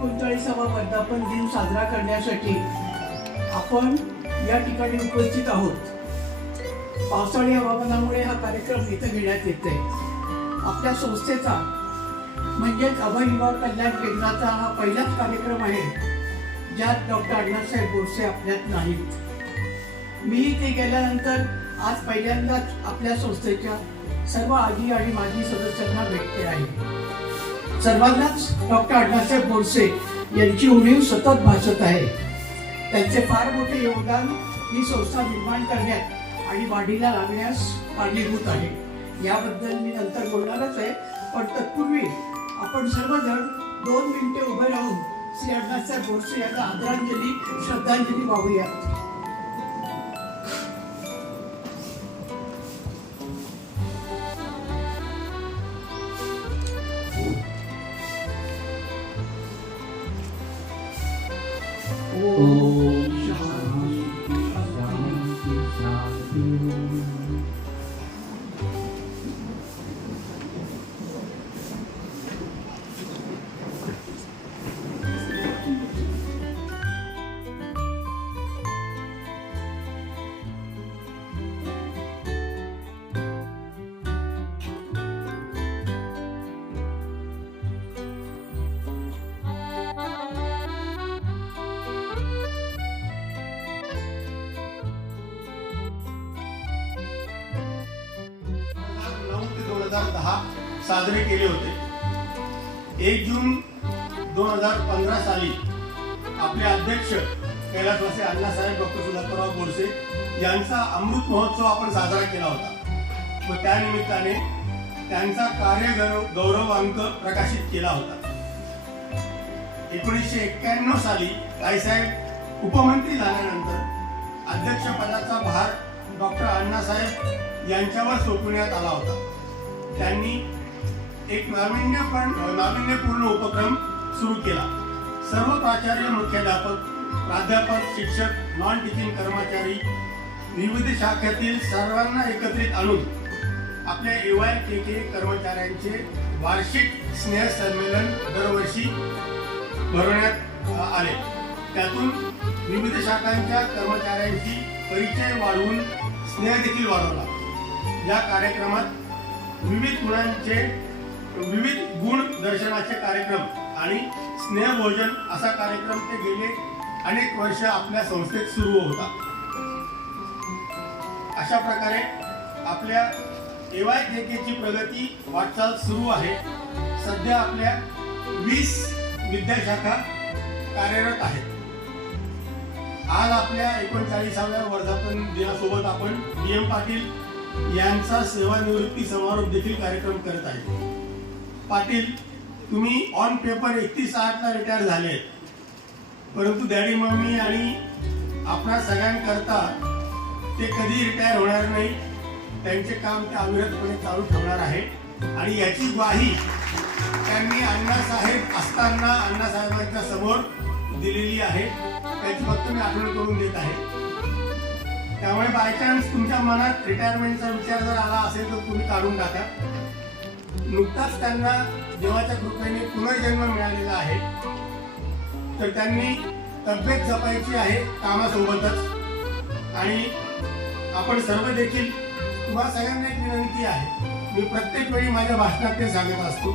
39वा वर्धापन दिन साजरा करण्यासाठी आपण या ठिकाणी उपस्थित आहोत. पावसाळी हवामानामुळे हा कार्यक्रम इथं घेण्यात येतोय. आपल्या संस्थेचा म्हणजेच अभय युवा कल्याण केंद्राचा हा पहिलाच कार्यक्रम आहे ज्यात डॉक्टर अण्णासाहेब बोरसे आपल्यात नाहीत. मी इथे गेल्यानंतर आज पहिल्यांदाच आपल्या संस्थेच्या सर्व आजी आणि माजी सदस्यांना भेटते आहे. सर्वांनाच डॉक्टर अण्णासाहेब बोरसे यांची उणीव सतत भासत आहे. त्यांचे फार मोठे योगदान ही संस्था निर्माण करण्यात आणि वाढीला लागण्यास कारणीभूत आहे. याबद्दल मी नंतर बोलणारच आहे, पण तत्पूर्वी आपण सर्वजण 2 मिनिटे उभे राहून श्री अण्णासाहेब बोरसे यांना आदरांजली श्रद्धांजली वाहूयात. साजरे केले होते. 1 जून 2015 साली आपले अध्यक्ष कैलासवासी अण्णासाहेब डॉक्टर सुधाकरराव बोरसे यांचा अमृत महोत्सव आपण साजरा केला होता व त्यानिमित्ताने त्यांचा कार्य गौरवांक प्रकाशित केला होता. 1991 साली ताईसाहेब उपमंत्री झाल्यानंतर अध्यक्षपदाचा भार डॉक्टर अण्णासाहेब यांच्यावर सोपवण्यात आला होता. त्यांनी एक नाविन्यपूर्ण उपक्रम सुरू केला. सर्व प्राचार्य, मुख्याध्यापक, प्राध्यापक, शिक्षक, नॉन टीचिंग कर्मचारी, विविध शाखेतील सर्वांना एकत्रित आणून आपल्या AYKK कर्मचाऱ्यांचे वार्षिक स्नेह संमेलन दरवर्षी भरवण्यात आले. त्यातून विविध शाखांच्या कर्मचाऱ्यांची परिचय वाढवून स्नेह देखील वाढवला. या कार्यक्रमात विविध गुण दर्शनाचे कार्यक्रम आणि स्नेहभोजन असा कार्यक्रम ते गेले अनेक वर्ष आपल्या संस्थेत सुरू होता. अशा प्रकारे आपल्या AYKKची प्रगती वाटचाल सुरू आहे. सध्या आपल्या 20 विद्याशाखा कार्यरत आहेत. आज आपल्या 39व्या वर्धापन दिनासोबत आपण DM पाटील यांचा सेवानिवृत्ती समारोप देखील कार्यक्रम करत आहे. पाटील, तुम्ही ऑन पेपर 31/8 रिटायर झाले आहेत, परंतु डॅडी, मम्मी आणि आपणा सगळ्यांकरता ते कधी रिटायर होणार नाही. त्यांचे काम ते अविरतपणे चालू ठेवणार आहे आणि याची ग्वाही त्यांनी अण्णासाहेब असताना अण्णासाहेबांच्या समोर दिलेली आहे. त्याची फक्त मी आठवण करून देत आहे. त्यामुळे बायचान्स तुमच्या मनात रिटायरमेंटचा विचार जर आला असेल तर तुम्ही काढून टाका. नुकताच त्यांना देवाच्या कृपेने पुनर्जन्म मिळालेला आहे, तर त्यांनी तब्येत जपायची आहे कामासोबतच. आणि आपण सर्व देखील, तुम्हाला सगळ्यांना एक विनंती आहे, मी प्रत्येक वेळी माझ्या भाषणात ते सांगत असतो,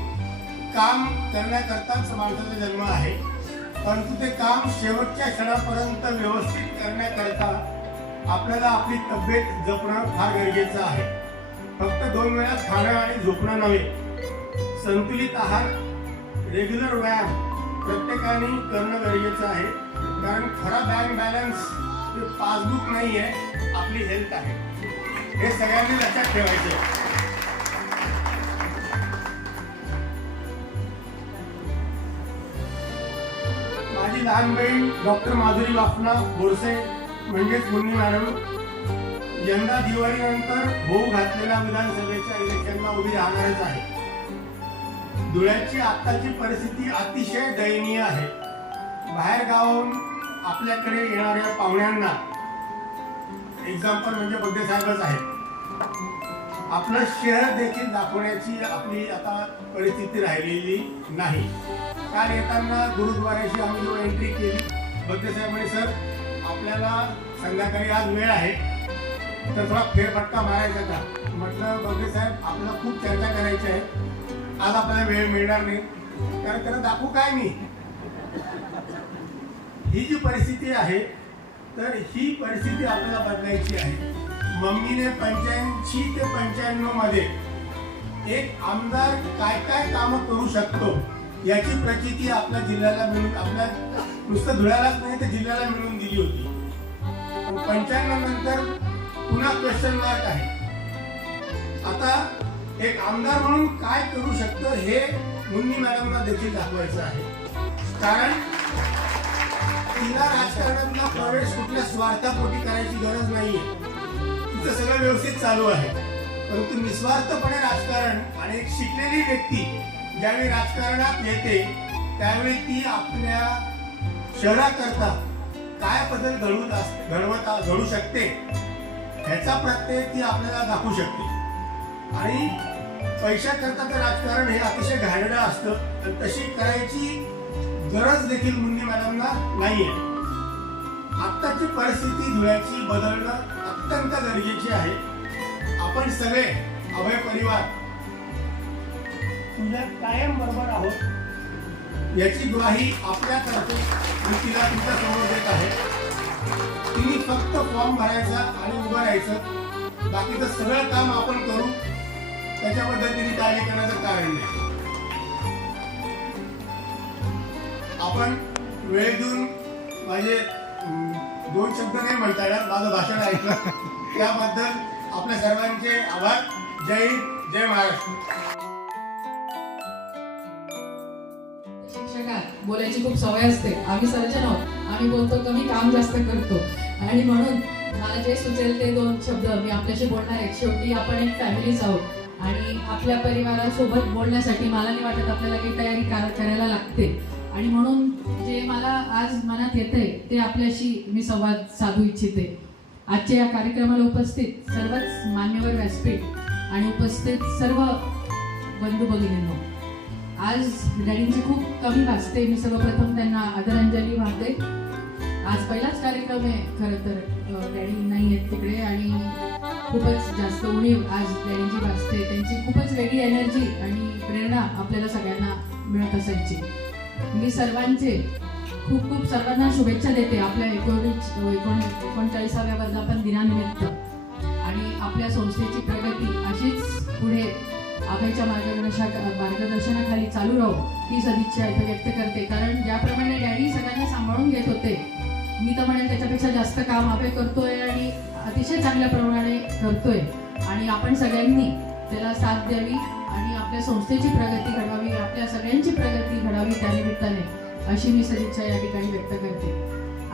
काम करण्याकरताच माणसाचा जन्म आहे, परंतु ते काम शेवटच्या क्षणापर्यंत व्यवस्थित करण्याकरता आपल्याला आपली तब्येत जपणं फार गरजेचं आहे. फक्त 2 वेळा खाणं आणि झोपणं नव्हे, संतुलित आहार, रेग्युलर व्यायाम प्रत्येकाने करणं गरजेचं आहे. कारण खरा बँक बॅलन्स हे पासबुक नाही आहे, आपली हेल्थ आहे. हे सगळ्यांनी लक्षात ठेवायचं. माझी लहान बहीण डॉक्टर माधुरी बापना बोरसे म्हणजेच मुन्नी मॅडम यंदा दिवाळीनंतर होऊ घातलेल्या विधानसभेच्या इलेक्शनला उभी राहणारच आहे. धुळ्याची आताची परिस्थिती अतिशय दयनीय आहे. बाहेर गावाहून आपल्याकडे येणाऱ्या पाहुण्यांना, एक्झाम्पल म्हणजे बड्डे साहेबच आहेत, आपलं शहर देखील दाखवण्याची आपली आता परिस्थिती राहिलेली नाही. काल येताना गुरुद्वाऱ्याशी आम्ही जेव्हा एंट्री केली, बघते साहेब म्हणे सर आपल्याला संध्याकाळी आज वेळ आहे तर थोडा फेरफटका मारायचा का. म्हटलं बघते साहेब आपल्याला खूप चर्चा करायची आहे, आज आपल्याला वेळ मिळणार नाही, कारण त्याला दाखवू काय मी. ही जी परिस्थिती आहे तर ही परिस्थिती आपल्याला बदलायची आहे. मम्मीने 85 ते 95 मध्ये एक आमदार काय काय कामं करू शकतो याची प्रचिती आपल्या जिल्ह्याला मिळून, आपल्या नुसतं धुळ्यालाच नाही तर जिल्ह्याला मिळून दिली होती. पण 95 नंतर पुन्हा क्वेश्चन मार्क आहे. आता एक आमदार म्हणून काय करू शकतो हे मुन्नी मॅडमला देखील दाखवायचं आहे. कारण तिला राजकारणातला प्रवेश कुठल्या स्वार्थापोटी करायची गरज नाहीये. तिचं सगळं व्यवस्थित चालू आहे, परंतु निस्वार्थपणे राजकारण आणि एक शिकलेली व्यक्ती ज्यावेळी राजकारणात येते त्यावेळी ती आपल्या शहराकरता काय बदल घडू शकते ह्याचा प्रत्यय ती आपल्याला दाखवू शकते. आणि पैशाकरता तर राजकारण हे अतिशय घाणेरडं असतं आणि तशी करायची गरज देखील मुन्नी मॅडमना नाहीये. आत्ताची परिस्थिती धुळ्याची बदलणं अत्यंत गरजेची आहे. आपण सगळे अभय परिवार तुझ्या कायम बरोबर आहोत याची ग्वाही आपल्यातर्फे मी तिला तुमच्या समोर देत आहे. तुम्ही फक्त फॉर्म भरायचा आणि उभं राहायचं, बाकीचं सगळं काम आपण करू, त्याच्याबद्दल तिने काळजी करण्याचं कारण नाही. आपण वेळ देऊन माझे 2 शब्द नाही म्हणता येणार, माझं भाषण ऐकलं त्याबद्दल आपल्या सर्वांचे आभार. जय हिंद, जय महाराष्ट्र. शिक्षकात बोलायची खूप सवय असते. आम्ही सर्जन आहोत, आम्ही बोलतो कमी, काम जास्त करतो. आणि म्हणून मला जे सुचेल ते 2 शब्द मी आपल्याशी बोलणार आहे. शेवटी आपण एक फॅमिलीच आहोत आणि आपल्या परिवारासोबत बोलण्यासाठी मला नाही वाटत आपल्याला काही तयारी करायला लागते. आणि म्हणून जे मला आज मनात येतंय ते आपल्याशी मी संवाद साधू इच्छिते. आजच्या या कार्यक्रमाला उपस्थित सर्वच मान्यवर व्यासपीठ आणि उपस्थित सर्व बंधू भगिनींनो, आज डॅडींची खूप कमी भासते. मी सर्वप्रथम त्यांना आदरांजली वाहते. आज पहिलाच कार्यक्रम आहे खरं तर, डॅडी नाही आहेत तिकडे आणि खूपच जास्त उणीव आज डॅडींची भासते. त्यांची खूपच वेगळी एनर्जी आणि प्रेरणा आपल्याला सगळ्यांना मिळत असायची. मी सर्वांचे खूप खूप सर्वांना शुभेच्छा देते आपल्या 39व्या वर्धापन दिनानिमित्त. आणि आपल्या संस्थेची प्रगती अशीच पुढे अभयच्या मार्गदर्शनाखाली चालू राहू ही सदिच्छा इथे व्यक्त करते. कारण ज्याप्रमाणे डॅडी सगळ्यांना सांभाळून घेत होते, मी तर म्हणेन त्याच्यापेक्षा जास्त काम अभय करतोय आणि अतिशय चांगल्या प्रमाणाने करतोय. आणि आपण सगळ्यांनी त्याला साथ द्यावी आणि आपल्या संस्थेची प्रगती घडावी, आपल्या सगळ्यांची प्रगती घडावी त्यानिमित्ताने, अशी मी सदिच्छा या ठिकाणी व्यक्त करते.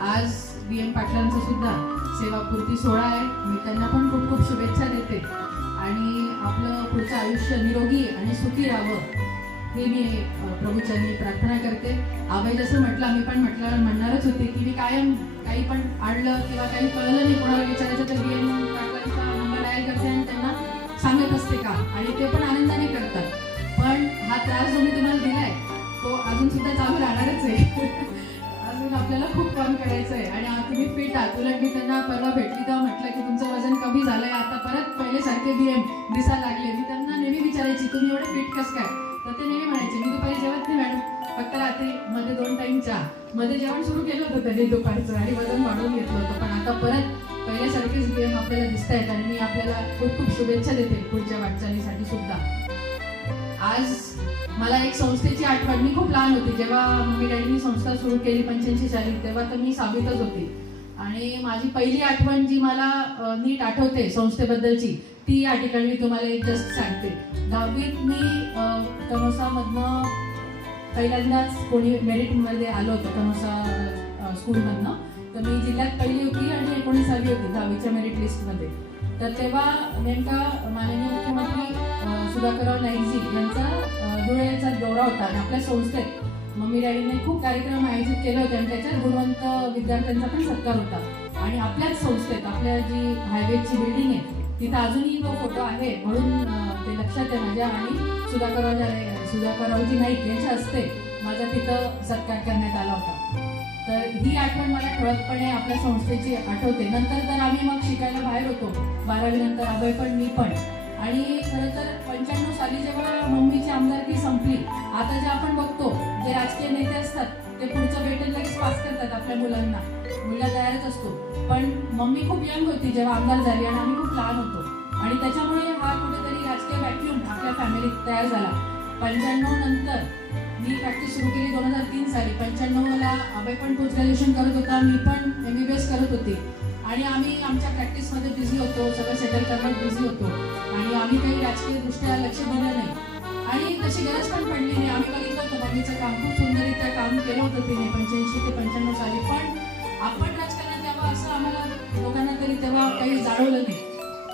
आज DM पाटलांचा सुद्धा सेवापूर्ती सोहळा आहे. मी त्यांना पण खूप खूप शुभेच्छा देते आणि आपलं पुढचं आयुष्य निरोगी आणि सुखी राहावं हे मी प्रभूचरणी प्रार्थना करते. अभय जसं म्हटलं, मी पण म्हणणारच होते की मी कायम काही पण आणलं किंवा काही कळलं नाही कोणाला विचारायचं तर DM पाटलांचा नंबर डायल करते आणि त्यांना सांगत असते का, आणि ते पण आनंदाने करतात. पण हा त्रास जो मी तुम्हाला दिलाय तो अजून सुद्धा चालू राहणारच आहे. अजून आपल्याला खूप काम करायचं आहे आणि तुम्ही फिट आहात. उलट मी त्यांना परवा भेटली तेव्हा म्हटलं की तुमचं वजन कमी झालंय, आता परत पहिल्यासारखे DM दिसायला लागले. मी त्यांना नेहमी विचारायची तुम्ही एवढे फिट कसं काय, तर ते नेहमी म्हणायचे मी दुपारी जेवत नाही मॅडम, फक्त रात्री मध्ये 2 टाइम चहा, मध्ये जेवण सुरू केलं होतं त्यांनी दुपारचं आणि वजन वाढवून घेतलं होतं. पण आता परत पहिल्यासारखेच DM आपल्याला दिसत आहेत आणि मी आपल्याला खूप खूप शुभेच्छा देते पुढच्या वाटचालीसाठी सुद्धा. आज मला एक संस्थेची आठवण, मी खूप लहान होती जेव्हा मम्मी डॅडींनी संस्था सुरू केली 85 साली, तेव्हा तर मी 6वीतच होती. आणि माझी पहिली आठवण जी मला नीट आठवते संस्थेबद्दलची ती या ठिकाणी मी तुम्हाला एक जस्ट सांगते. 10वीत मी कनोसामधनं पहिल्यांदाच कोणी मेरिटमध्ये आलं होतं कनोसा स्कूलमधनं, तर मी जिल्ह्यात पहिली होती आणि 19वी होती 10वीच्या मेरिट लिस्टमध्ये. तर तेव्हा नेमका माननीय मुख्यमंत्री सुधाकरराव नाईकजी यांचा धुळेचा दौरा होता आणि आपल्या संस्थेत मम्मी डॅडीने खूप कार्यक्रम आयोजित केले होते आणि त्याच्यात गुणवंत विद्यार्थ्यांचा पण सत्कार होता. आणि आपल्याच संस्थेत आपल्या जी हायवेची बिल्डिंग आहे तिथं अजूनही तो फोटो आहे म्हणून ते लक्षात आहे माझ्या. आणि सुधाकररावजी नाईक यांच्या हस्ते माझा तिथं सत्कार करण्यात आला होता. तर ही आठवण मला ठळकपणे आपल्या संस्थेची आठवते. नंतर तर आम्ही मग शिकायला बाहेर होतो 12वी नंतर, अभय पण मी पण. आणि खरं तर 95 साली जेव्हा मम्मीची आमदारकी संपली, आता जे आपण बघतो जे राजकीय नेते असतात ते पुढचं भेटेल लगेच पास करतात आपल्या मुलांना, मुलगा तयारच असतो. पण मम्मी खूप यंग होती जेव्हा आमदार झाली आणि आम्ही खूप लहान होतो. आणि त्याच्यामुळे हा कुठेतरी राजकीय व्हॅक्यूम आपल्या फॅमिलीत तयार झाला. 95 नंतर मी प्रॅक्टिस सुरू केली 2003 साली. 95ला अभय पण पोस्ट ग्रॅज्युएशन करत होता, मी पण MBBS करत होते. आणि आम्ही आमच्या प्रॅक्टिसमध्ये बिझी होतो, सगळं सेटल करण्यात बिझी होतो. आणि आम्ही काही राजकीय दृष्ट्या लक्ष दिलं नाही आणि तशी गरज पण पडली नाही. आम्ही बघितलं होतं मम्मीचं काम, खूप सुंदररित्या काम केलं होतं तिने 85 ते 95 साली. पण आपण राजकारणात यावं असं आम्हाला दोघांना तरी तेव्हा काही जाणवलं नाही.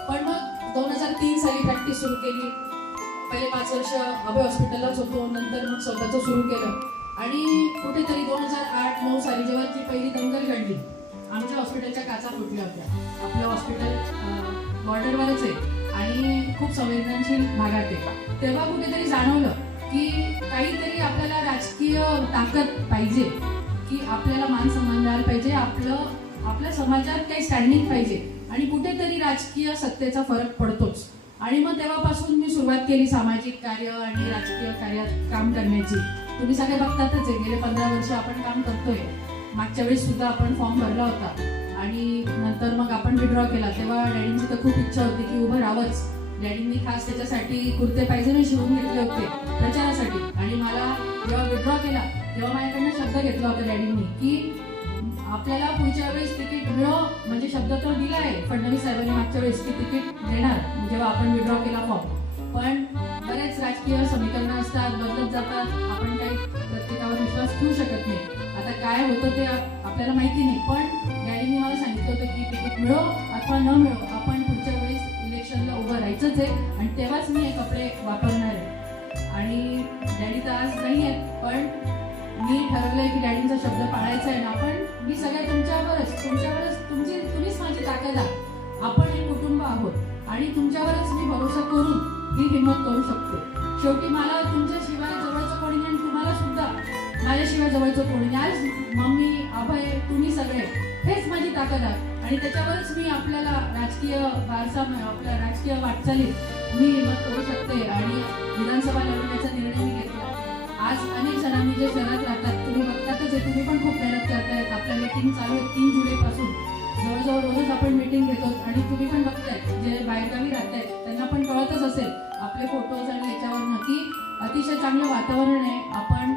पण मग 2003 साली प्रॅक्टिस सुरू केली. पहिले 5 वर्ष अभय हॉस्पिटललाच होतो, नंतर मग स्वतःचं सुरू केलं. आणि कुठेतरी 2008-9 साली जेव्हा ती पहिली दंगल घडली, आमच्या हॉस्पिटलच्या काचा फुटल्या होत्या. आपलं हॉस्पिटल बॉर्डरवरच आहे आणि खूप संवेदनशील भागात आहे. तेव्हा कुठेतरी जाणवलं की काहीतरी आपल्याला राजकीय ताकद पाहिजे, की आपल्याला मान सन्मान मिळाला पाहिजे, आपल्या समाजात काही स्टँडिंग पाहिजे आणि कुठेतरी राजकीय सत्तेचा फरक पडतोच. आणि मग तेव्हापासून मी सुरुवात केली सामाजिक कार्य आणि राजकीय कार्यात काम करण्याची. तुम्ही सगळे बघतातच आहे, गेले 15 वर्ष आपण काम करतोय. मागच्या वेळेस सुद्धा आपण फॉर्म भरला होता आणि नंतर मग आपण विड्रॉ केला. तेव्हा डॅडींची तर खूप इच्छा होती की उभं राहावंच. डॅडींनी खास त्याच्यासाठी कुर्ते पायजमे शिवून घेतले होते प्रचारासाठी. आणि मला जेव्हा विड्रॉ केला तेव्हा माझ्याकडनं शब्द घेतला होता डॅडींनी की आपल्याला पुढच्या वेळेस तिकीट मिळो, म्हणजे शब्द तर दिला आहे फडणवीस साहेबांनी मागच्या वेळेस की तिकीट देणार जेव्हा आपण विड्रॉ केला फॉर्म. पण बरेच राजकीय समीकरणं असतात, बदलत जातात, आपण काही प्रत्येकावर विश्वास ठेवू शकत नाही. आता काय होतं ते आपल्याला माहिती नाही. पण डॅडींनी मला सांगितलं होतं की तिकीट मिळो अथवा न मिळो, आपण पुढच्या वेळेस इलेक्शनला उभं राहायचंच आहे आणि तेव्हाच मी हे कपडे वापरणार आहे. आणि डॅडी तर आज नाही आहेत, पण मी ठरवलंय की डॅडींचा शब्द पाळायचा आहे. आपण मी सगळ्या तुमच्यावरच तुम्हीच माझी ताकद आहे. आपण एक कुटुंब आहोत आणि तुमच्यावरच मी भरोसा करून ही हिंमत करू शकते. शेवटी मला तुमच्याशिवाय जवळचं कोणी नाही आणि तुम्हाला सुद्धा माझ्याशिवाय जवळचं कोणी नाही. आज मम्मी, अभय, तुम्ही सगळे हेच माझी ताकद आहे आणि त्याच्यावरच मी आपल्याला राजकीय वारसा, आपल्या राजकीय वाटचालीत मी हिंमत करू शकते. आणि विधानसभा लढवण्याचा निर्णय मी घेतला. आज अनेक जणांनी जे शहरात राहतात, तुम्ही बघतातच आहे, तुम्ही पण खूप मेहनत करतायत. आपल्या मीटिंग चालू आहे 3 जुलैपासून. जवळजवळ रोजच आपण मीटिंग घेतो आणि तुम्ही पण बघताय जे बाहेरगावी राहतायत त्यांना पण कळतच असेल आपले फोटोज आणि याच्यावरनं की अतिशय चांगलं वातावरण आहे. आपण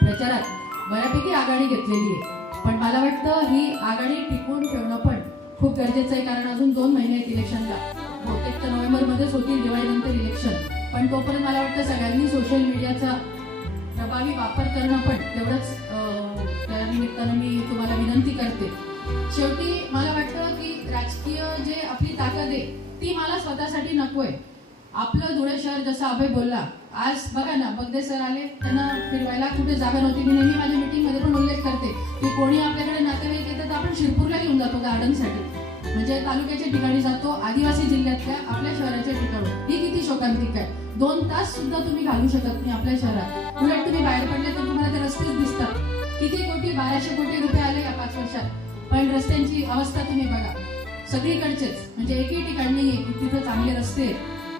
प्रचारात बऱ्यापैकी आघाडी घेतलेली आहे. पण मला वाटतं ही आघाडी टिकवून ठेवणं पण खूप गरजेचं आहे. कारण अजून 2 महिने आहेत इलेक्शनला. बहुतेक तर नोव्हेंबरमध्येच होतील, दिवाळीनंतर इलेक्शन. पण तोपर्यंत मला वाटतं सगळ्यांनी सोशल मीडियाचा प्रभावी वापर करणं पण तेवढंच त्या निमित्तानं मी तुम्हाला विनंती करते. शेवटी मला वाटतं की राजकीय जे आपली ताकद आहे ती मला स्वतःसाठी नको आहे. आपलं धुळे शहर जसं अभय बोलला, आज बघा ना बगदे सर आले, त्यांना फिरवायला कुठे जागा नव्हती. मी नेहमी माझ्या मीटिंगमध्ये पण उल्लेख करते की कोणी आपल्याकडे नातेवाईक येतात तर आपण शिरपूरला घेऊन जातो गार्डनसाठी, म्हणजे तालुक्याच्या ठिकाणी जातो, आदिवासी जिल्ह्यातल्या आपल्या शहराच्या ठिकाणी. ही किती शोकांतिक आहे. 2 तास सुद्धा तुम्ही घालू शकत नाही आपल्या शहरात. उलट तुम्ही बाहेर पडले तर तुम्हाला ते रस्तेच दिसतात. किती कोटी, 1200 कोटी रुपये आले या 5 वर्षात. पण रस्त्यांची अवस्था तुम्ही बघा, सगळीकडचेच, म्हणजे एकही ठिकाण नाहीये की तिथं चांगले रस्ते.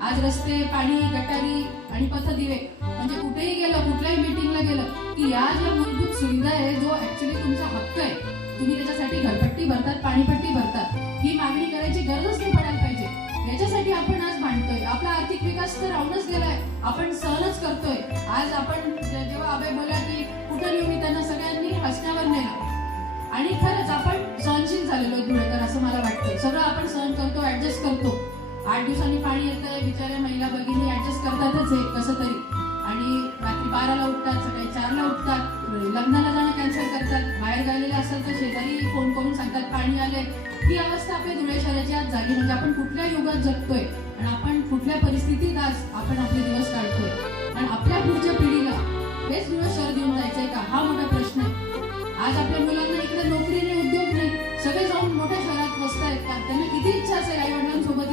आज रस्ते, पाणी, गटारी आणि पथदिवे, म्हणजे कुठेही गेलं, कुठल्याही मीटिंगला गेलं की या ज्या मूलभूत सुविधा आहे, जो ऍक्च्युली तुमचा हक्क आहे, तुम्ही त्याच्यासाठी घरपट्टी भरतात, पाणीपट्टी भरतात, ही मागणी करायची गरजच नाही पडायला पाहिजे. याच्यासाठी आपण आज भांडतोय. आपला आर्थिक विकास तर राहूनच गेलाय, आपण सहनच करतोय. आज आपण जेव्हा अभय बोला की कुठं नेऊ मी, त्यांना सगळ्यांनी हसण्यावर नेलं. आणि खरंच आपण सहनशील झालेलो धुळेकर असं मला वाटतं. सगळं आपण सहन करतो, ऍडजस्ट करतो. 8 दिवसांनी पाणी येतंय, बिचाऱ्या महिला भगिनी ऍडजस्ट करतातच आहे कसं तरी. आणि रात्री 12ला उठतात, सकाळी 4ला उठतात, लग्नाला जाणं कॅन्सल करतात, बाहेर गेलेले असतात तर शेजारी फोन करून सांगतात पाणी आलंय. ही अवस्था आपल्या धुळे शहराची आज झाली. म्हणजे आपण कुठल्या युगात जगतोय आणि आपण कुठल्या परिस्थितीत आज आपण आपले दिवस काढतोय आणि आपल्या पुढच्या पिढीला हेच दिवस शहर देऊन जायचंय का, हा मोठा प्रश्न आहे. आज आपल्या मुलांना इकडे नोकरी नाही, उद्योग नाही, सगळे जाऊन मोठ्या शहरात बसतायत का? त्यांना किती इच्छा असेल आई वडिलांसोबत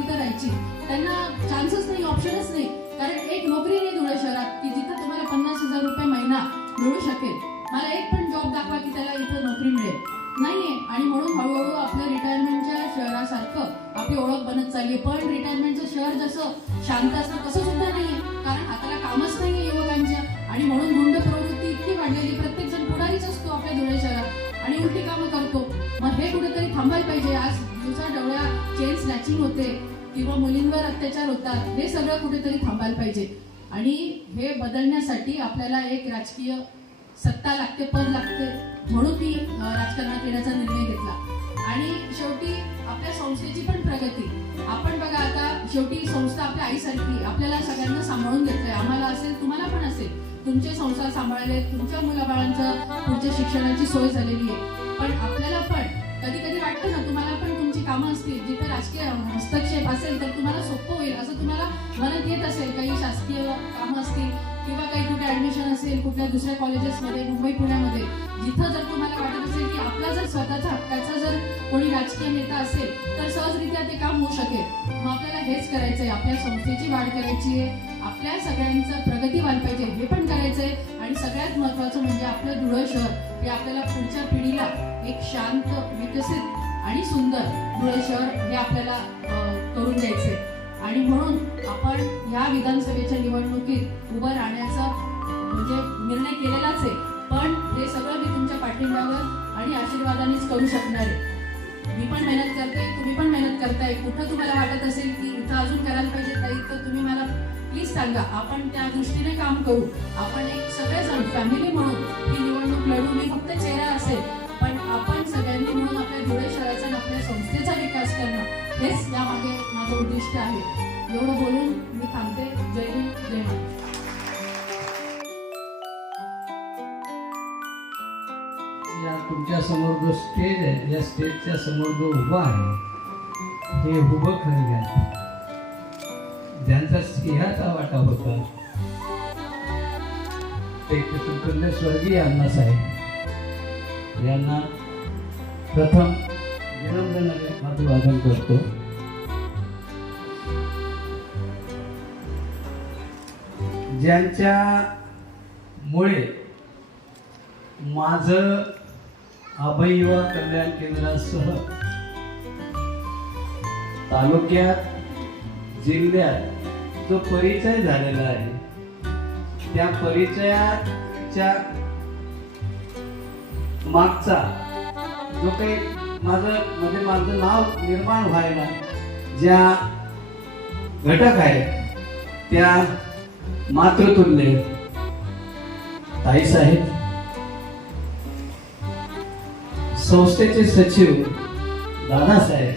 मुलांना मिळू शकेल. मला एक पण जॉब दाखवा की त्याला इथं नोकरी मिळेल, नाहीये. आणि म्हणून हळूहळू आपलं रिटायरमेंटच्या शहरासारखं आपली ओळख बनत चालली. पण रिटायरमेंटचं शहर जसं शांत असतं तसं सुद्धा नाहीये, कारण हाताला कामच नाहीये युवकांच्या. आणि म्हणून गुंड प्रवृत्ती इतकी वाढलेली, प्रत्येक जण पुढारीच असतो आपल्या धुळे शहरात आणि उलटी कामं करतो. मग हे कुठेतरी थांबायला पाहिजे. आज दिवसा डोळ्या चेन स्नॅचिंग होते किंवा मुलींवर अत्याचार होतात, हे सगळं कुठेतरी थांबायला पाहिजे. आणि हे बदलण्यासाठी आपल्याला एक राजकीय सत्ता लागते, पद लागते, म्हणून मी राजकारणात येण्याचा निर्णय घेतला. आणि शेवटी आपल्या संस्थेची पण प्रगती. आपण बघा, आता शेवटी संस्था आपल्या आईसारखी, आपल्याला सगळ्यांना सांभाळून घेतलंय. आम्हाला असेल, तुम्हाला पण असेल, तुमचे संसार सांभाळले, तुमच्या मुलाबाळांचं पुढच्या शिक्षणाची सोय झालेली आहे. पण आपल्याला पण कधी कधी वाटतं ना, तुम्हाला पण तुमची कामं असतील, जिथे राजकीय हस्तक्षेप असेल तर तुम्हाला सोपं होईल असं तुम्हाला मनात येत असेल. काही शासकीय कामं असतील किंवा काही कुठे ऍडमिशन असेल कुठल्या दुसऱ्या कॉलेजेसमध्ये, मुंबई पुण्यामध्ये, जिथं जर तुम्हाला वाटत असेल की आपला जर स्वतःचा हक्काचा जर कोणी राजकीय नेता असेल तर सहजरित्या ते काम होऊ शकेल. मग आपल्याला हेच करायचंय, आपल्या संस्थेची वाढ करायची आहे, आपल्या सगळ्यांचं प्रगती व्हायला पाहिजे, हे पण करायचंय. आणि सगळ्यात महत्त्वाचं म्हणजे आपलं धुळं शहर हे आपल्याला पुढच्या पिढीला एक शांत, विकसित आणि सुंदर धुळं शहर हे आपल्याला करून द्यायचंय. आणि म्हणून आपण ह्या विधानसभेच्या निवडणुकीत उभं राहण्याचा म्हणजे निर्णय केलेलाच आहे. पण हे सगळं मी तुमच्या पाठिंब्यावर आणि आशीर्वादानेच करू शकणार आहे. मी पण मेहनत करते, तुम्ही पण मेहनत करताय. कुठं तुम्हाला वाटत असेल की इथं अजून करायला पाहिजे ताई, तर तुम्ही मला प्लीज सांगा, आपण त्या दृष्टीने काम करू. आपण एक सगळेजण फॅमिली म्हणून ही निवडणूक लढू. मी फक्त चेहरा असेल, पण आपण सगळ्यांनी म्हणून आपल्या धुळे शहराचा आणि आपल्या संस्थेचा विकास करणं हेच यामागे माझं उद्दिष्ट आहे. एवढं बोलून मी थांबते. जय हिंद, जय महाराष्ट्र. या तुमच्या समोर जो स्टेज आहे, या स्टेजच्या समोर जो उभा आहे, हे उभं खरं घ्या. ज्यांचा सिंहाचा वाटा होता ते तुमकडे स्वर्गीय अण्णासाहेब यांना प्रथम विनम्रपणे अभिवादन करतो. ज्यांच्यामुळे माझं अभय युवा कल्याण केंद्रासह तालुक्यात, जिल्ह्यात जो परिचय झालेला आहे, त्या परिचयाच्या मागचा जो काही माझं नाव निर्माण व्हायला ज्या घटक आहेत, त्या मातृतुल्य ताईसाहेब, संस्थेचे सचिव दादासाहेब,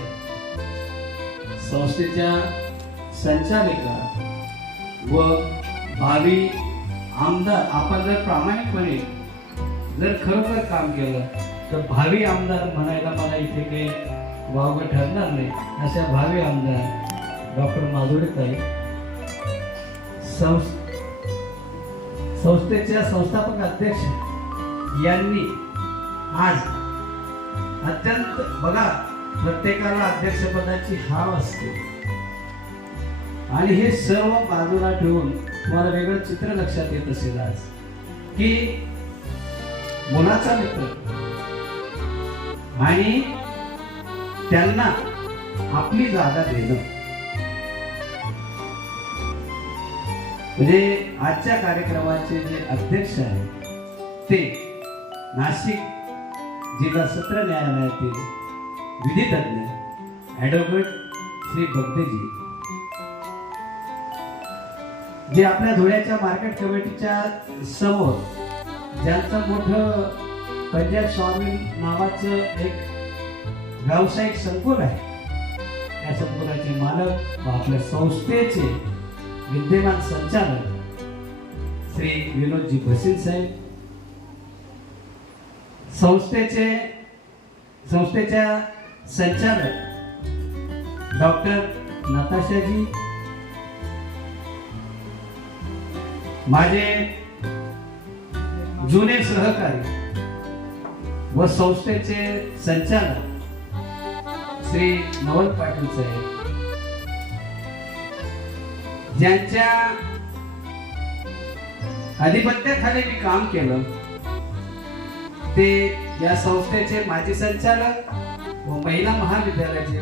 संस्थेच्या संचालिका व भावी आमदार. आपण जर प्रामाणिकपणे जर खरोखर काम केलं तर भावी आमदार म्हणायला मला इथे काही वावगं ठरणार नाही. अशा भावी आमदार डॉक्टर माधुरीताई, संस्थेच्या संस्थापक अध्यक्ष यांनी आज अत्यंत, बघा प्रत्येकाला अध्यक्षपदाची हाव असते आणि हे सर्व बाजूला ठेवून तुम्हाला वेगळं चित्र लक्षात येत असेल आज की मुलाचा मित्र आणि त्यांना आपली जागा देणं. म्हणजे आजच्या कार्यक्रमाचे जे अध्यक्ष आहेत ते नाशिक जिल्हा सत्र न्यायालयातील विधितज्ञ ॲडव्होकेट श्री बगदेजी, जे आपल्या धुळ्याच्या मार्केट कमिटीच्या समोर ज्यांचं मोठं पंजाब स्वामी नावाचं एक व्यावसायिक संकुल आहे, त्या संकुलाचे मालक व आपल्या संस्थेचे विद्यमान संचालक श्री विनोदजी भसीन साहेब, संस्थेच्या संचालक डॉक्टर नताशाजी, माझे जुने सहकारी व संस्थेचे संचालक श्री नवल पाटील साहेब, ज्यांच्या अधिपत्याखाली मी काम केलं. ते या संस्थेचे माजी संचालक व महिला महाविद्यालयाचे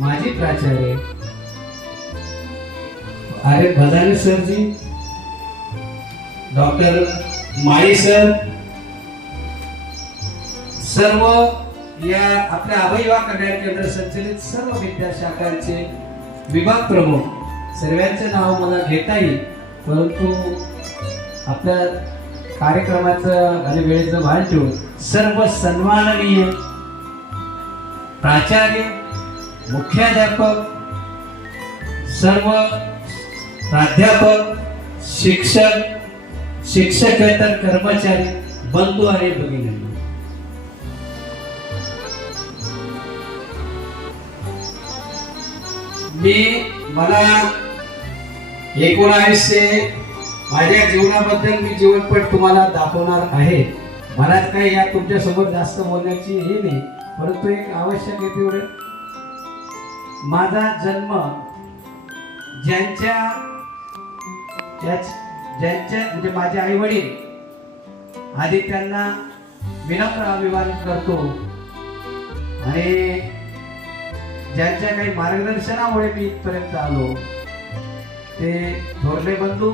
माजी प्राचार्य आर भदाने सरजी, डॉक्टर माळी सर, सर्व या आपल्या अभयवा कल्याण केंद्र संचलित सर्व विद्याशाखांचे विभाग प्रमुख, सर्वांचे नाव मला घेता येईल, परंतु आपल्या कार्यक्रमाचं आणि वेळेचं भान ठेवून सर्व सन्माननीय प्राचार्य, मुख्याध्यापक, सर्व प्राध्यापक, शिक्षक, शिक्षकेतर कर्मचारी, बंधू आणि भगिनींनो, मला 19 माझ्या जीवनाबद्दल मी जीवनपट तुम्हाला दाखवणार आहे. मला काही या तुमच्या सोबत जास्त बोलण्याची हे नाही, परंतु एक आवश्यक आहे तेवढं. माझा जन्म ज्यांच्या म्हणजे माझे आई वडील आधी त्यांना विनम्र अभिवादन करतो आणि ज्यांच्या काही मार्गदर्शनामुळे मी इथपर्यंत आलो ते थोरले बंधू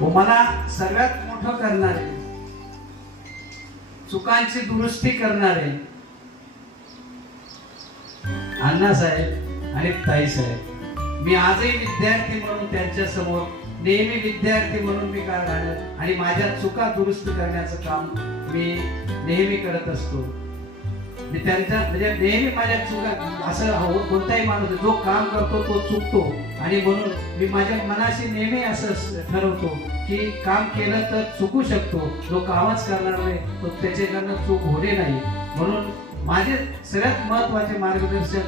व मला सर्वात मोठं करणारे, चुकांची दुरुस्ती करणारे अण्णासाहेब आणि ताईसाहेब. मी आजही विद्यार्थी म्हणून त्यांच्या समोर नेहमी विद्यार्थी म्हणून मी काय राहणार आणि माझ्या चुका दुरुस्त करण्याचं काम मी नेहमी करत असतो. मी त्यांच्या म्हणजे नेहमी माझ्या चुका, असं कोणताही माणूस जो काम करतो तो चुकतो आणि म्हणून मी माझ्या मनाशी नेहमी असं ठरवतो की काम केलं तर चुकू शकतो, जो कामच करणार नाही तो त्याच्याकडनं चूक होणे नाही. म्हणून माझे सगळ्यात महत्वाचे मार्गदर्शक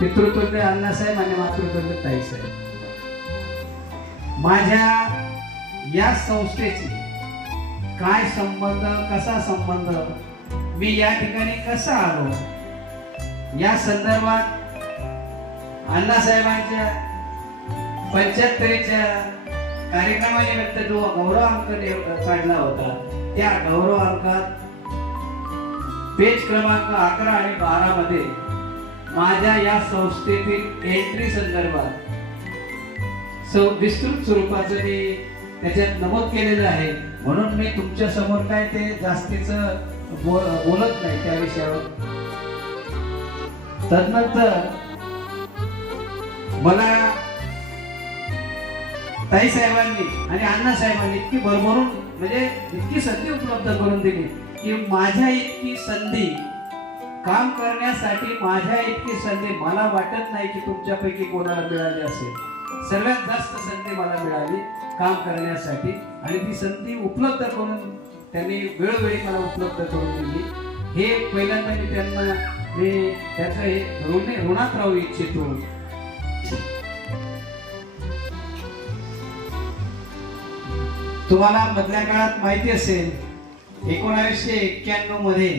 पितृत्वज्ञ अण्णासाहेब आणि मातृत्वज्ञ ताईसाहेब. माझ्या या संस्थेची काय संबंध, कसा संबंध, मी या ठिकाणी कसा आलो, या संदर्भात अण्णासाहेबांच्या 75च्या कार्यक्रमानिमित्त जो गौरव अंक काढला होता, त्या गौरव अंकात पेज क्रमांक 11 आणि 12 मध्ये माझ्या या संस्थेतील एंट्री संदर्भात विस्तृत स्वरूपाचं मी त्याच्यात नमूद केलेलं आहे. म्हणून मी तुमच्या समोर काय ते जास्तीच बोलत नाही त्या विषयावर. तदनंतर मला ताईसाहेबांनी आणि अण्णासाहेबांनी इतकी भरभरून म्हणजे इतकी संधी उपलब्ध करून दिली की माझ्या इतकी संधी काम करण्यासाठी, माझ्या इतकी संधी मला वाटत नाही की तुमच्यापैकी कोणाला मिळाली असेल. सर्वात जास्त संधी मला मिळाली काम करण्यासाठी आणि ती संधी उपलब्ध करून त्यांनी वेळोवेळी मला उपलब्ध करून दिली. हे पहिल्यांदा मी त्यांना त्याचं हे ऋणात राहू इच्छितो. तुम्हाला मधल्या काळात माहिती असेल 1991 मध्ये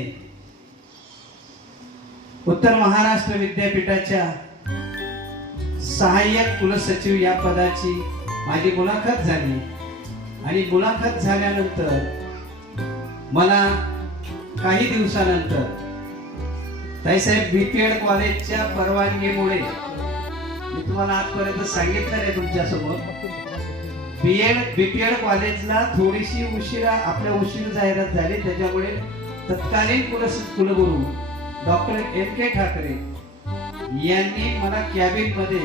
उत्तर महाराष्ट्र विद्यापीठाच्या सहाय्यक कुलसचिव या पदाची माझी मुलाखत झाली आणि मुलाखत झाल्यानंतर मला काही दिवसानंतर ताईसाहेब बीपीएड कॉलेजच्या परवानगीमुळे, मी तुम्हाला आजपर्यंत सांगितलं नाही तुमच्यासमोर, बीपीएड कॉलेजला थोडीशी उशीर जाहिरात झाली. त्याच्यामुळे तत्कालीन कुलगुरू डॉक्टर M.K. ठाकरे यांनी मला कॅबिन मध्ये,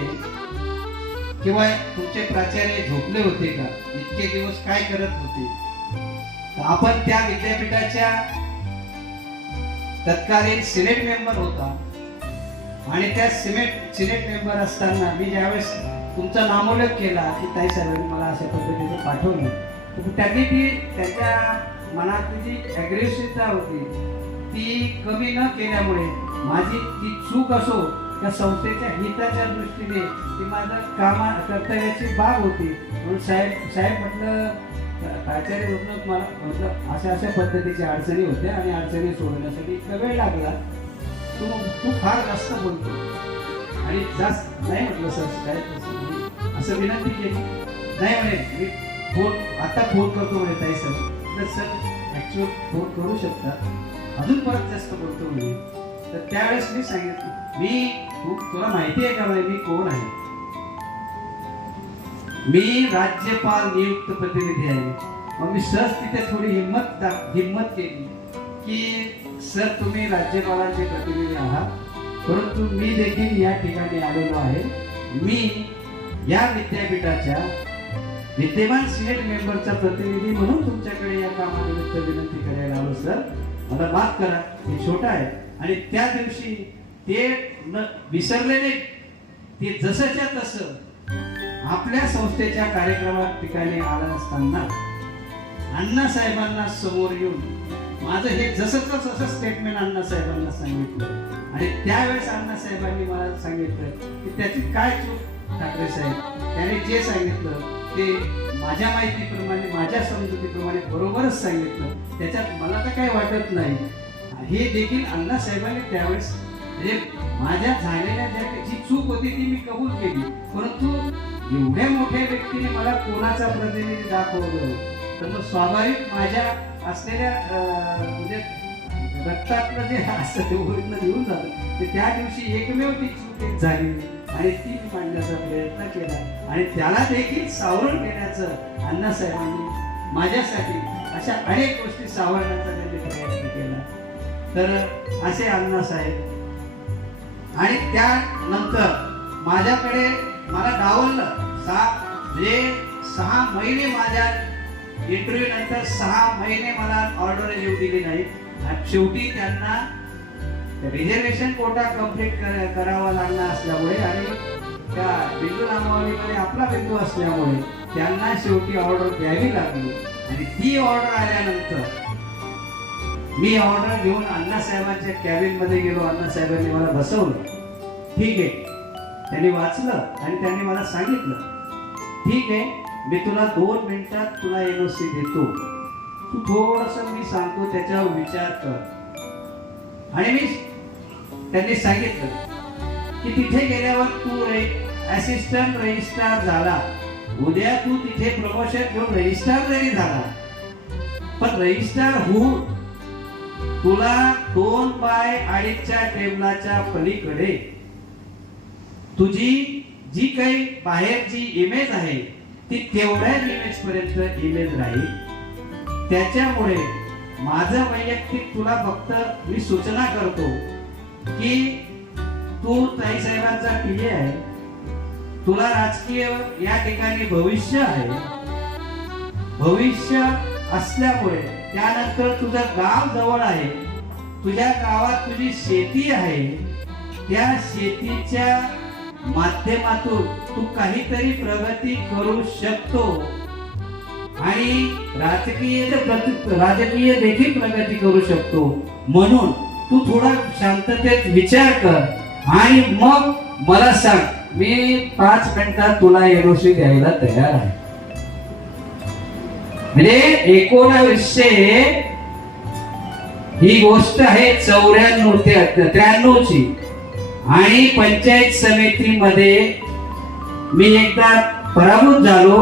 किंवा तुमचे प्राचार्य झोपले होते का, इतके दिवस काय करत होते, आपण त्या विद्यापीठाच्या तत्कालीन सिनेट मेंबर होता आणि त्या सिनेट मेंबर असताना मी ज्यावेळेस तुमचा नामोल्लेख केला की ताईसाहेबांनी मला अशा पद्धतीने पाठवलं, तर त्यांनी ती त्यांच्या मनातली जी ॲग्रेसिव्हता होती ती कमी न केल्यामुळे माझी ती चूक असो त्या संस्थेच्या हिताच्या दृष्टीने ती माझ्या कर्तव्याची बाब होती. म्हणून साहेब म्हटलं, प्राचार्य रूपात मला म्हटलं अशा पद्धतीच्या अडचणी होत्या आणि अडचणी सोडवण्यासाठी इतका वेळ लागला, तू फार जास्त बोलतो आणि जास्त नाही म्हटलं सर काय असं विनंती केली. नाही म्हणे मी आता फोन करतो म्हणे ताई सर ऍक्च्युअल फोन करू शकता, अजून परत जास्त बोलतो म्हणे. तर त्यावेळेस मी सांगितलं तुला माहिती आहे का म्हणे मी कोण आहे? मी राज्यपाल नियुक्त प्रतिनिधी आहे. मग मी सहज तिथे थोडी हिम्मत केली की सर तुम्ही राज्यपालांचे प्रतिनिधी आहात, परंतु मी देखील या ठिकाणी आलेलो आहे. मी या विद्यापीठाच्या विद्यमान सिनेट मेंबरचा प्रतिनिधी म्हणून तुमच्याकडे या कामानिमित्त विनंती करायला आलो सर, मला माफ करा, हे छोटा आहे. आणि त्या दिवशी ते विसरले नाही, ते जसंच्या तसं आपल्या संस्थेच्या कार्यक्रमात ठिकाणी आला असताना अण्णासाहेबांना समोर येऊन माझं हे जसंच तसं स्टेटमेंट अण्णासाहेबांना सांगितलं. आणि त्यावेळेस अण्णासाहेबांनी मला सांगितलं की त्याची काय चूक ठाकरे साहेब, त्याने जे सांगितलं ते माझ्या माहितीप्रमाणे माझ्या समजुतीप्रमाणे बरोबरच सांगितलं, त्याच्यात मला तर काही वाटत नाही. हे देखील अण्णासाहेबांनी त्यावेळेस म्हणजे माझ्या झालेल्या जी चूक होती ती मी कबूल केली, परंतु एवढ्या मोठ्या व्यक्तीने मला कोणाचा प्रतिनिधी दाखवलं तर मग स्वाभाविक माझ्या असलेल्या म्हणजे रक्तातलं जे असतं ते ओरिजिनल येऊन जातं. ते त्या दिवशी एकमेव ती चूक झाली आणि ती मी मांडण्याचा प्रयत्न केला आणि त्याला देखील सावरून घेण्याचं अण्णासाहेबांनी माझ्यासाठी अशा अनेक गोष्टी सावरण्याचा त्यांनी प्रयत्न केला. तर असे अण्णासाहेब. आणि त्यानंतर माझ्याकडे मला डावललं 6 महिने माझ्या इंटरव्ह्यू नंतर 6 महिने मला ऑर्डर येऊ दिली नाही. शेवटी त्यांना रिझर्वेशन कोटा कम्प्लीट करावा लागला असल्यामुळे आणि त्या बिंदू नामावलीमध्ये आपला बिंदू असल्यामुळे त्यांना शेवटी ऑर्डर द्यावी लागली. आणि ती ऑर्डर आल्यानंतर मी ऑर्डर घेऊन अण्णासाहेबांच्या कॅबिन मध्ये गेलो. अण्णासाहेबांनी मला बसवलं. ठीक आहे, त्यांनी वाचलं आणि त्यांनी मला सांगितलं ठीक आहे मी तुला 2 मिनिटात तुला एनओसी देतो, तू थोडस मी सांगतो त्याच्यावर विचार कर. आणि त्यांनी सांगितलं की तिथे गेल्यावर तू असिस्टंट रजिस्ट्रार झाला, उद्या तू तिथे प्रमोशन घेऊन रजिस्ट्रार जरी झाला पण रजिस्ट्रार होऊन तुला 2 बाय 2.5च्या टेबलाच्या पलीकडे तुझी जी काही बाहेरची इमेज आहे ती तेवढ्या इमेज पर्यंत इमेज राहील. त्याच्यामुळे माझं वैयक्तिक तुला फक्त मी सूचना करतो की तू ताई साहेबांचा PA आहे, तुला राजकीय या ठिकाणी भविष्य आहे, भविष्य असल्यामुळे त्यानंतर तुझं गाव जवळ आहे, तुझ्या गावात तुझी शेती आहे, त्या शेतीच्या माध्यमातून तू काहीतरी प्रगती करू शकतो आणि राजकीय देखील प्रगती करू शकतो. म्हणून तू थोडा शांततेत विचार कर आणि मग मला सांग, मी 5 मिनिटात तुला एनओसी द्यायला तयार आहे. म्हणजे 1900 ही गोष्ट आहे 94 ते 93 ची. आणि पंचायत समितीमध्ये मी एकदा पराभूत झालो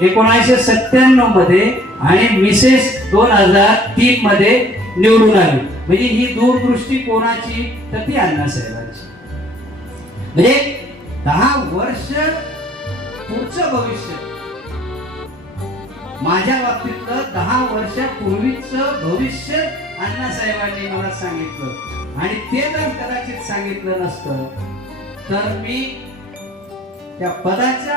1997 मध्ये आणि मिसेस 2003 मध्ये निवडून आली. म्हणजे ही दूरदृष्टी कोणाची तर ती अण्णासाहेबांची. म्हणजे 10 वर्ष पुढचं भविष्य माझ्या बाबतीतलं 10 वर्षापूर्वीचं भविष्य अण्णासाहेबांनी मला सांगितलं. आणि ते जर कदाचित सांगितलं नसतं तर मी त्या पदाच्या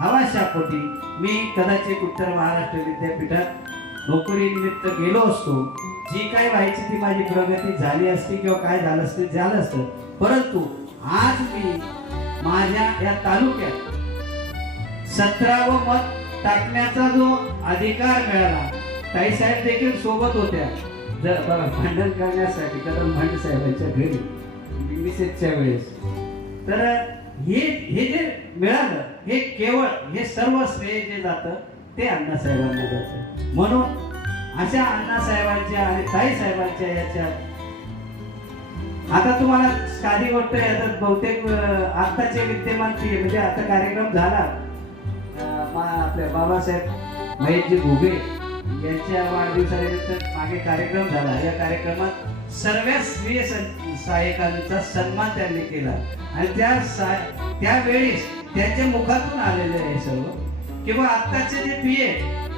हवाशापोटी मी कदाचित उत्तर महाराष्ट्र विद्यापीठात नोकरी निमित्त गेलो असतो. जी काय व्हायची ती माझी प्रगती झाली असती किंवा काय झालं असतं. परंतु आज मी माझ्या या तालुक्यात 17वं मत टाकण्याचा जो अधिकार मिळाला, ताईसाहेब देखील सोबत होत्या भांडण करण्यासाठी कदम भांड साहेबांच्या घरी मिसेसच्या वेळेस. तर हे जे मिळालं हे केवळ हे सर्व श्रेय जे जातं ते अण्णासाहेबांना जातं. म्हणून अशा अण्णासाहेबांच्या आणि ताईसाहेबांच्या याच्यात आता तुम्हाला साधी गोष्ट याच्यात बहुतेक आत्ताचे विद्यमान म्हणजे आता कार्यक्रम झाला आपल्या बाबासाहेब महेशजी घुगे यांच्या वाढदिवसानिमित्त मागे कार्यक्रम झाला. या कार्यक्रमात सर्व स्त्रिय सहाय्यकांचा सन्मान त्यांनी केला आणि त्यावेळेस त्यांच्या मुखातून आलेले आहे सर्व. किंवा आत्ताचे जे PA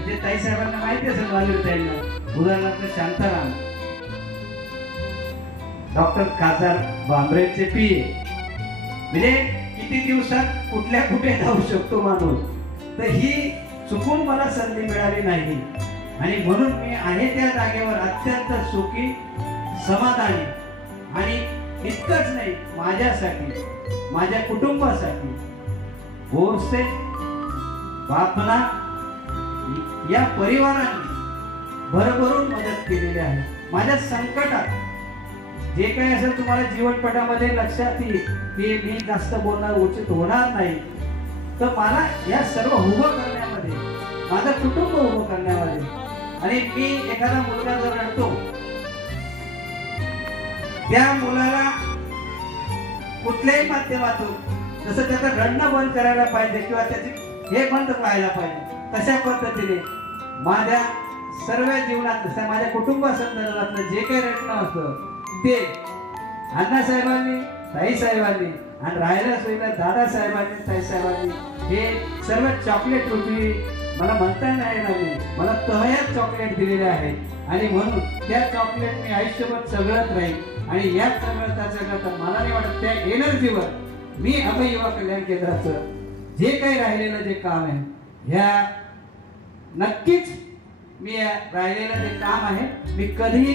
जे ताई साहेबांना माहिती असेल वालीताईंना, उदाहरणार्थ शांताराम, डॉक्टर खासदार बांबरेचे PA, म्हणजे किती दिवसात कुठल्या कुठे जाऊ शकतो माणूस. तर ही चुकून मला संधी मिळाली नाही आणि म्हणून मी आहे त्या जागेवर अत्यंत सुखी, समाधानी. आणि इतकंच नाही, माझ्यासाठी, माझ्या कुटुंबासाठी बोरसे बापना या परिवाराने भरभरून मदत केलेली आहे. माझ्या संकटात जे काही असेल तुम्हाला जीवनपटामध्ये लक्षात येईल की मी जास्त बोलणार उचित होणार नाही, तर मला या सर्व उभं करण्यामध्ये, माझं कुटुंब उभं करण्यामध्ये, आणि मी एखादा मुलगा जर रडतो त्या मुलाला कुठल्याही माध्यमातून जसं त्याचं रडणं बंद करायला पाहिजे किंवा त्याची हे बंद व्हायला पाहिजे, तशा पद्धतीने माझ्या सर्व जीवनात, माझ्या कुटुंबासंदर्भातलं जे काही रडणं असतं ते अण्णासाहेबांनी, ताईसाहेबांनी आणि राहायला सोयीला दादासाहेबांनी, ताईसाहेबांनी हे सर्व चॉकलेट रुपी, मला म्हणता नाही येणार, मला तहयात चॉकलेट दिलेले आहे. आणि म्हणून त्या चॉकलेट मी आयुष्यभर चघळत राहील. आणि या चघळता मला नाही वाटत त्या एनर्जीवर मी अभय युवा कल्याण केंद्राचं जे काही राहिलेलं जे काम आहे, ह्या नक्कीच मी राहिलेलं जे काम आहे, मी कधी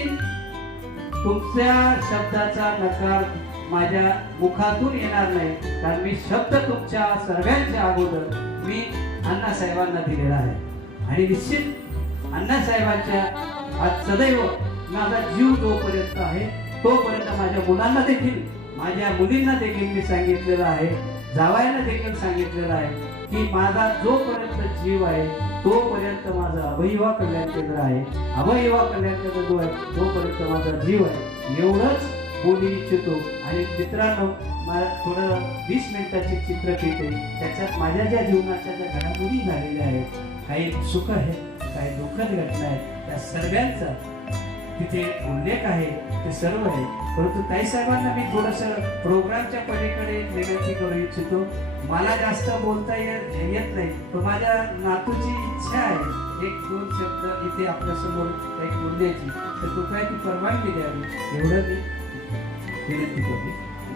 तुमच्या शब्दाचा नकार माझ्या मुखातून येणार नाही. कारण मी शब्द तुमच्या सर्वांच्या अगोदर मी अण्णासाहेबांना दिलेला आहे. आणि निश्चित अण्णासाहेबांच्या आज सदैव माझा जीव जोपर्यंत आहे तोपर्यंत माझ्या मुलांना देखील, माझ्या मुलींना देखील मी सांगितलेलं आहे, जावयाला देखील सांगितलेलं आहे की माझा जोपर्यंत जीव आहे तोपर्यंत माझं अभय युवा कल्याण केंद्र आहे. अभय युवा कल्याण केंद्र जो आहे तोपर्यंत माझा जीव आहे. एवढंच बोलू इच्छितो. आणि मित्रांनो, मला थोडं 20 मिनिटाची चित्रफित आहे, त्याच्यात माझ्या ज्या जीवनाच्या ज्या घडामोडी झालेल्या आहेत, काही सुख आहेत, काही दुःखद घटना आहेत, त्या सर्वांचा तिथे उल्लेख आहे, ते सर्व आहे. परंतु ताईसाहेबांना मी थोडंसं प्रोग्रामच्या पलीकडे विनंती करू इच्छितो. मला जास्त बोलता येत नाही, पण माझ्या नातूची इच्छा आहे 1-2 शब्द इथे आपल्यासमोर काही बोलण्याची, तर कृपया ती परवानगी द्यावी एवढं मी विनंती करतो.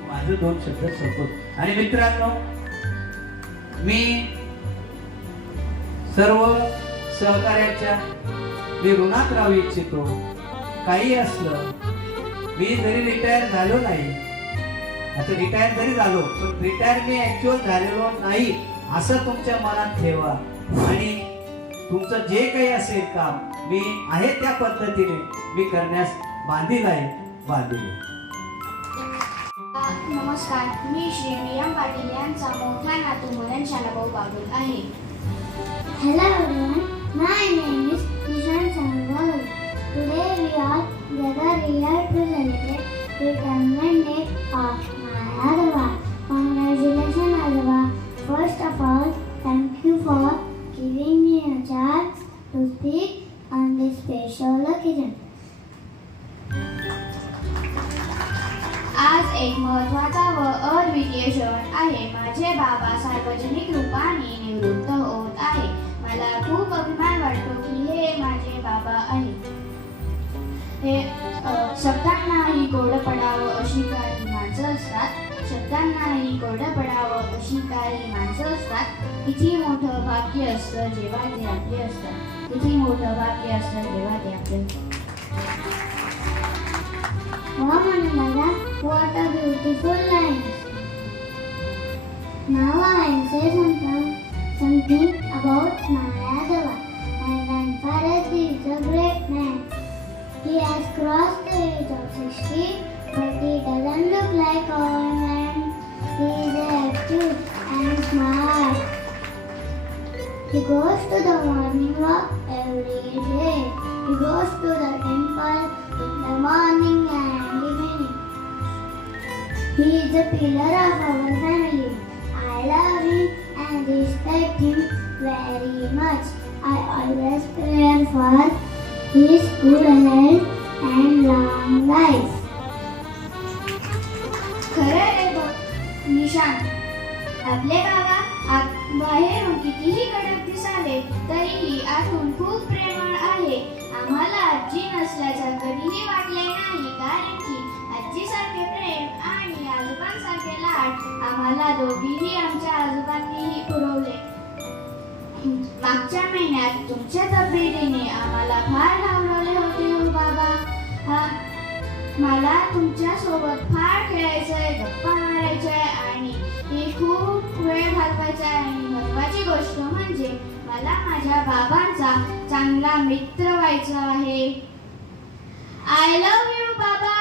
माझं 2 शब्द संपतो. आणि मित्रांनो, मी सर्व सहकार्याच्या मी ऋणात राहू इच्छितो. काही असलं, मी जरी रिटायर झालो नाही, आता रिटायर जरी झालो, पण रिटायर मी ऍक्च्युअल झालेलो नाही असं तुमच्या मनात ठेवा. आणि तुमचं जे काही असेल काम, मी आहे त्या पद्धतीने मी करण्यास बांधील आहे. नमस्कार, मी श्री मियम पाटील यांचा मोठा नातू मनन शालाभाऊ बागुल आहे. Hello everyone, my name is Nishan Sangal. Today we are gathered here to celebrate the retirement day of my Adava. Congratulations Adava. First of all, thank you for giving me a chance to speak on this special occasion. आज एक महत्त्वाचा व अद्वितीय क्षण आहे. माझे बाबा सार्वजनिक रूपाने निवृत्त होत आहे. मला खूप अभिमान वाटतो की हे माझे बाबा आहेत. हे शब्दांनाही गोड पडावं अशी काही माणसं असतात. शब्दांनाही गोड पडावं अशी काही माणसं असतात. किती मोठं भाग्य असतं जेव्हा ते आपले असतात. किती मोठं भाग्य असतं जेव्हा ते आपले असतात. Wow, Manala, what a beautiful lines. Now I will say something about my Adava. My grandfather is a great man. He has crossed the age of 60, but he doesn't look like our man. He is active and smart. He goes to the morning walk every day. He goes to the temple in the morning and evening. He is the pillar of our family. I love him and respect him very much. I always pray for his good health and long life. खरं आहे बघ निशान, आपले बाबा बाहेरून कितीही कडक दिसाले तरीही आतून खूप प्रेमळ आहे. आम्हाला आजी नसल्याचं कधीही वाटले नाही, कारण की आजीसारखे प्रेम आणि आजोबांसारखे लाड आम्हाला दोघीही आमच्या आजोबांनीही पुरवले. मागच्या महिन्यात तुमच्या तब्येतीने आम्हाला फार घाबरवले होते हो बाबा. मला तुमच्या सोबत फार खेळायचंय, गप्पा मारायचंय आणि ही खूप वेळ घालवायचा आहे. आणि महत्वाची गोष्ट म्हणजे मला माझ्या बाबांचा चांगला मित्र व्हायचा आहे. आय लव्ह यू बाबा.